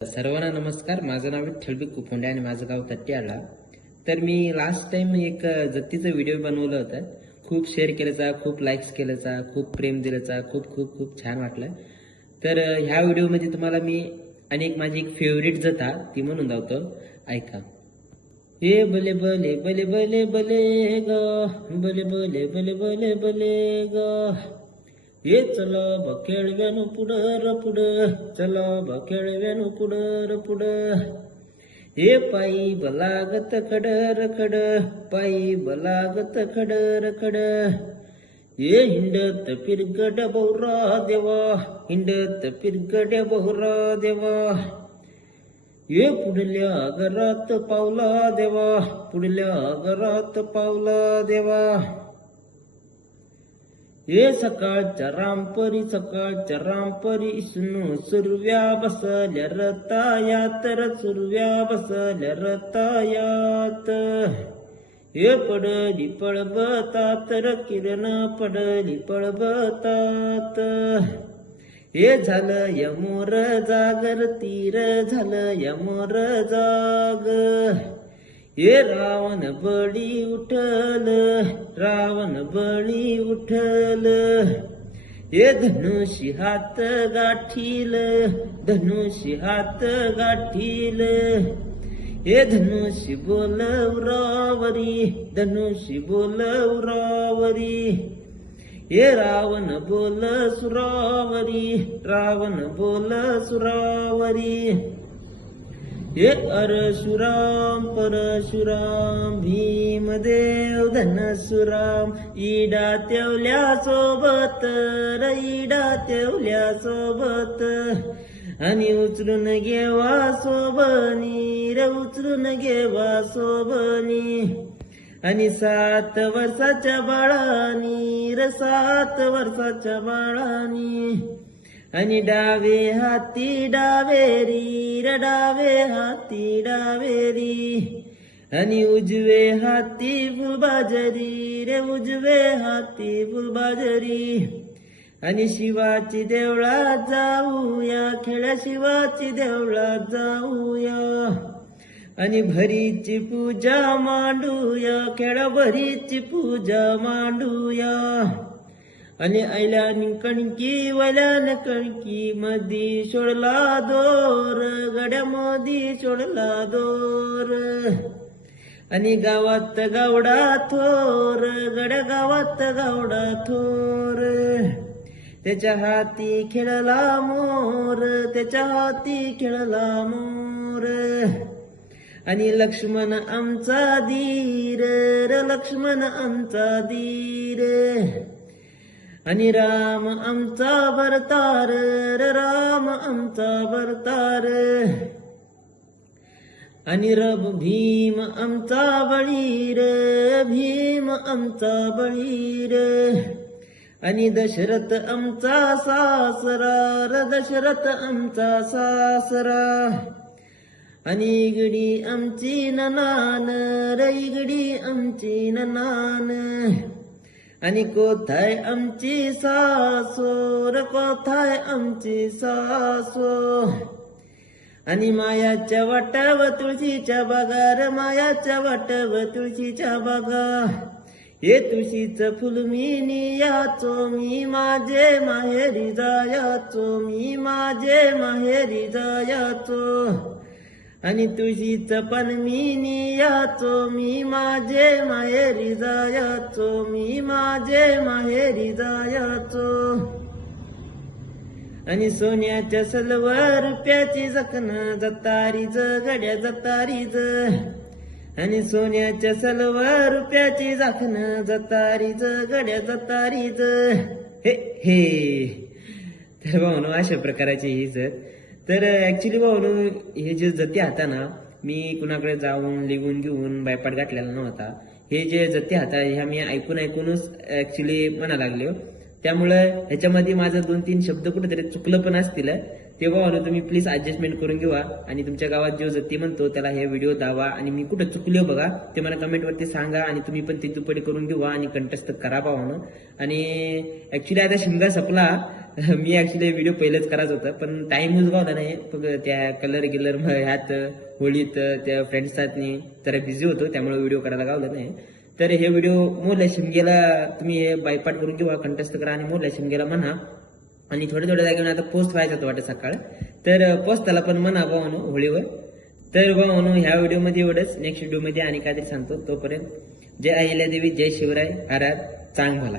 सर्वांना नमस्कार. माझं नाव आहे बी कुपोंडे आणि माझं गाव तट्याला तर मी लास्ट टाइम एक जत्तीचा व्हिडिओ बनवलं होतं. खूप शेअर केल्याचा खूप लाईक्स केल्याचा खूप प्रेम दिल्याचा खूप खूप खूप छान वाटलं. तर ह्या व्हिडिओमध्ये तुम्हाला मी आणि एक माझी एक फेवरेट जता ती म्हणून धावतो ऐका. हे बले बले बले बले बले ग बले बले बले बले बले ग. ये चला बा पुडर पुढं चला बा खेळव्यानो पुढं हे पायी बलागत खडर खड पायी बलागत खडर खड ये हिंडत पिरगड बहुरा देवा हिंडत पिरगड बहुरा देवा ये पुढल्या घरात पावला देवा पुढल्या घरात पावला देवा हे सकाळच्या रामपरी सकाळच्या रामपरी सुनू सुरव्या बसल्या रतायात र सुरव्या बसल्या रतायात हे पडली पळबतात र किरण पडली पळबतात. हे झालं यमोर जागर तीर झालं यमोर जाग. ये रावण बळी उठल रावण बळी उठल ये धनुषी हात गाठील धनुषी हात गाठील हे धनुषी बोल उरावरी धनुषी बोल हे रावण बोल सुरावरी रावण बोल सुरावरी हे परशुराम परशुराम भीमदेव धनसुराम इडा तेवल्या सोबत र इडा तेवल्या सोबत आणि उचलून घेवा सोबनी र उचलून घेवा सोबनी. आणि सात वर्षाच्या बाळानी र सात वर्षाच्या बाळानी. आणि डावे हाती डावेरी र डावे हाती डावेरी आणि उजवे हाती बुलबाजरी रे उजवे हाती बुलबाजरी आणि शिवाची देवळा जाऊया खेळ्या शिवाची देवळा जाऊया आणि भरीची पूजा मांडूया खेळा भरीची पूजा मांडूया आणि ऐल्यान कणकी वल्यान कणकी मधी सोडला दोर गड्या मधी सोडला दोर. आणि गावात गावडा थोर गड्या गावात गावडा थोर. त्याच्या हाती खेळला मोर त्याच्या हाती खेळला मोर. आणि लक्ष्मण आमचा धीर र लक्ष्मण आमचा धीर. राम आमचा भरतार र राम आमचा भरतार आणि रब भीम आमचा बळीर भीम आमचा बळीर। आणि दशरथ र दशरथ आमचा सासरा। आणि इगडी आमची ननान र आमची ननान आणि कोथाय आमची सासो कोथाय आमची सासो. आणि मायाच्या वाटाव तुळशीच्या बागार मायाच्या वाटाव तुळशीच्या बागा हे तुळशीच फुल मी नियाचो मी माझे माहेरी जायाचो मी माझे माहेरी जायाचो. आणि तुळशीचं पण मी नियाचो मी माझे माहेरी जायाचो मी माझे माहेरी जायाचो. आणि सोन्याच्या सलवार रुपयाची जखन जतारीज गड्या जतारीज. आणि सोन्याच्या सलवार रुपयाची जखन जतारीज गड्या जतारीज. हे हे. तर भाऊ अशा प्रकाराची ही जर तर ऍक्च्युली भाऊ हे जे जती हाता ना मी कुणाकडे जाऊन लिहून घेऊन बायपाट गाठलेला नव्हता. हे जे जती हाता ह्या मी ऐकून ऐकूनच ऍक्च्युली म्हणा लागले हो. त्यामुळं ह्याच्यामध्ये माझं दोन तीन शब्द कुठेतरी चुकलं पण असतील. तेव्हा म्हणून तुम्ही प्लीज ऍडजस्टमेंट करून घेवा आणि तुमच्या गावात जो जती म्हणतो त्याला हे व्हिडिओ दावा आणि मी कुठं चुकलो बघा ते मला कमेंटवरती सांगा आणि तुम्ही पण ती दुपडी करून घेवा आणि कंटस्थ करा बा म्हणून. आणि ऍक्च्युली आता शिमगा सपला मी ऍक्च्युली व्हिडिओ पहिलेच करायचं होतं पण टाइमच गावला नाही. मग त्या कलर गिलर ह्यात होळीत त्या फ्रेंड्सात जरा बिझी होतो त्यामुळे व्हिडिओ करायला गावला नाही. तर हे व्हिडिओ मोठ्या शिमगेला तुम्ही हे बायपाट करून किंवा कंटेस्ट करा आणि मोठ्या शिमगेला म्हणा. आणि थोड्या थोड्या जागेवर आता पोस्ट व्हायचा होता वाटत सकाळ. तर पोस्टला पण म्हणा बा होळीवर. तर बा म्हणून ह्या व्हिडिओमध्ये एवढंच. नेक्स्ट व्हिडिओमध्ये आणि काहीतरी सांगतो. तोपर्यंत जय अहिल्यादेवी जय शिवराय. हर चांग भला